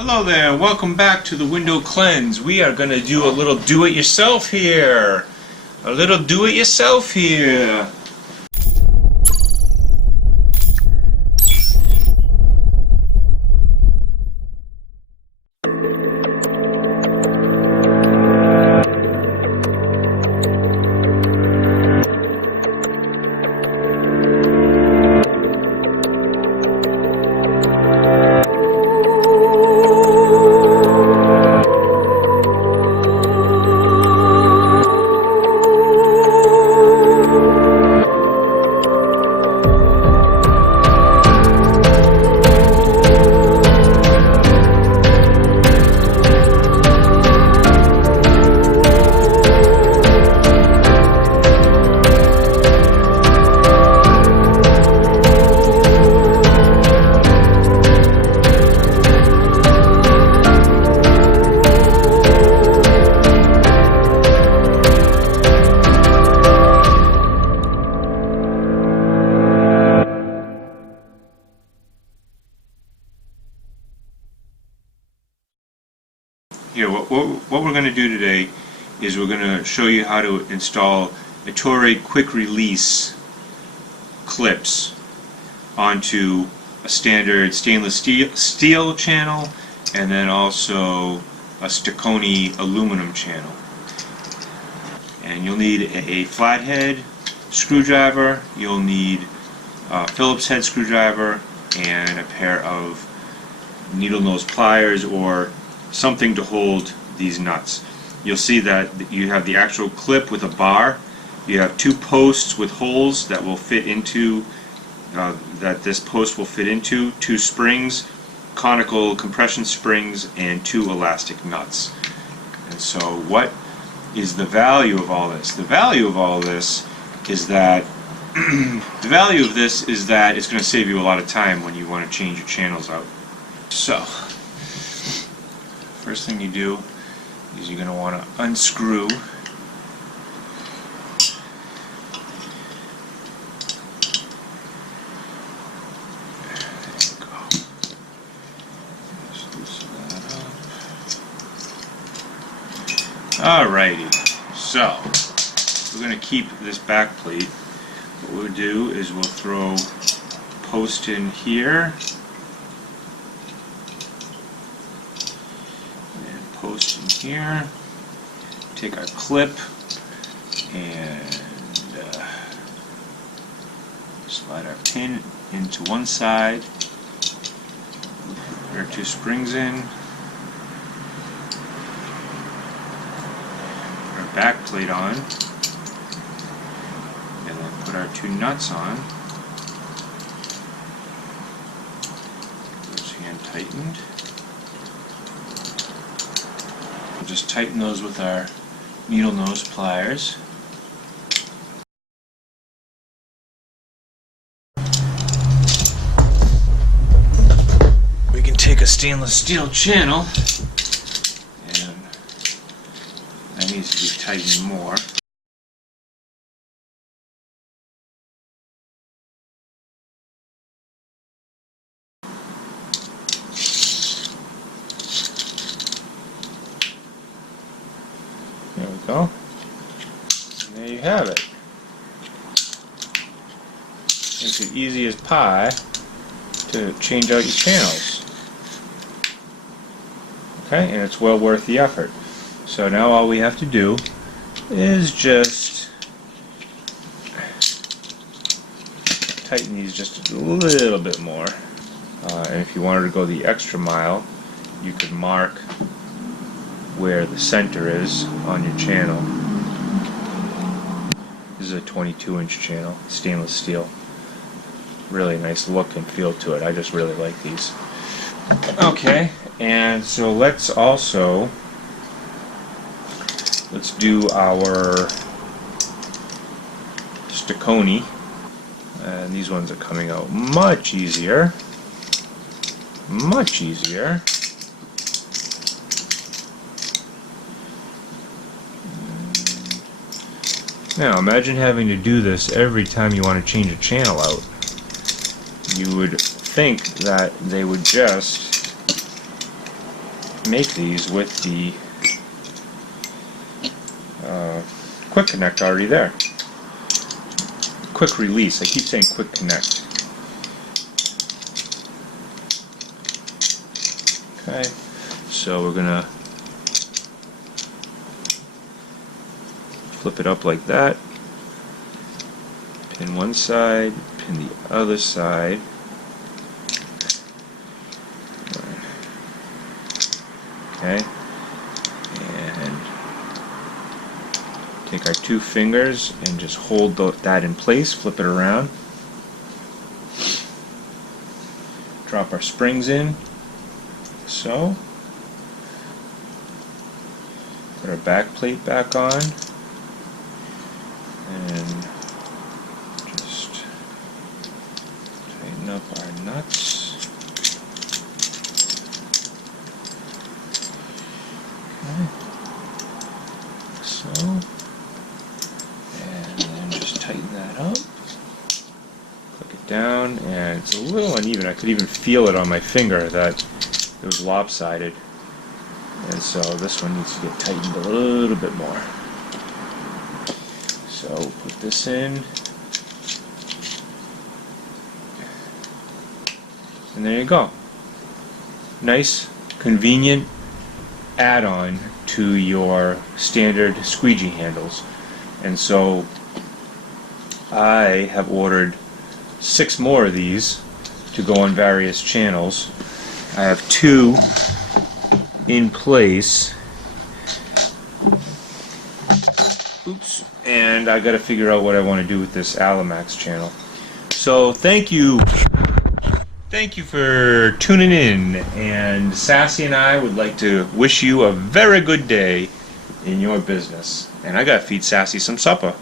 Hello there, welcome back to the Window Cleanse. We are going to do a little do-it-yourself here. A little do-it-yourself here. Here, what we're going to do today is we're going to show you how to install Ettore Quick Release clips onto a standard stainless steel channel and then also a Stocconi aluminum channel. And you'll need a flathead screwdriver, you'll need a Phillips head screwdriver, and a pair of needle nose pliers or something to hold these nuts. You'll see that you have the actual clip with a bar. You have two posts with holes that will fit into that this post will fit into, two springs, conical compression springs, and two elastic nuts. And so what is the value of all this? The value of all this is that it's going to save you a lot of time when you want to change your channels out. So first thing you do is you're going to want to unscrew Alrighty, so we're going to keep this back plate. What we'll do is we'll throw a post in here and post in here. Take our clip and slide our pin into one side. Put our two springs in. Back plate on, and then put our two nuts on. Those hand tightened. We'll just tighten those with our needle nose pliers. We can take a stainless steel channel. That needs to be tightened more. There we go. And there you have it. It's as easy as pie to change out your channels. Okay, and it's well worth the effort. So now all we have to do is just tighten these just a little bit more. And if you wanted to go the extra mile, you could mark where the center is on your channel. This is a 22-inch channel, stainless steel. Really nice look and feel to it. I just really like these. Okay, and so let's do our Stocconi, and these ones are coming out much easier. Now imagine having to do this every time you want to change a channel out. You would think that they would just make these with the quick connect already there. Quick release. I keep saying quick connect. Okay, so we're gonna flip it up like that. Pin one side, pin the other side. Okay, and take our two fingers and just hold that in place, flip it around. Drop our springs in, so. Put our back plate back on, and just tighten up our nuts. So, and then just tighten that up, click it down, and it's a little uneven. I could even feel it on my finger that it was lopsided, and so this one needs to get tightened a little bit more. So put this in, and there you go. Nice, convenient add-on to your standard squeegee handles. And so I have ordered 6 more of these to go on various channels. I have 2 in place. Oops. And I got to figure out what I want to do with this Alimax channel. So thank you for tuning in, and Sassy and I would like to wish you a very good day in your business. And I gotta feed Sassy some supper.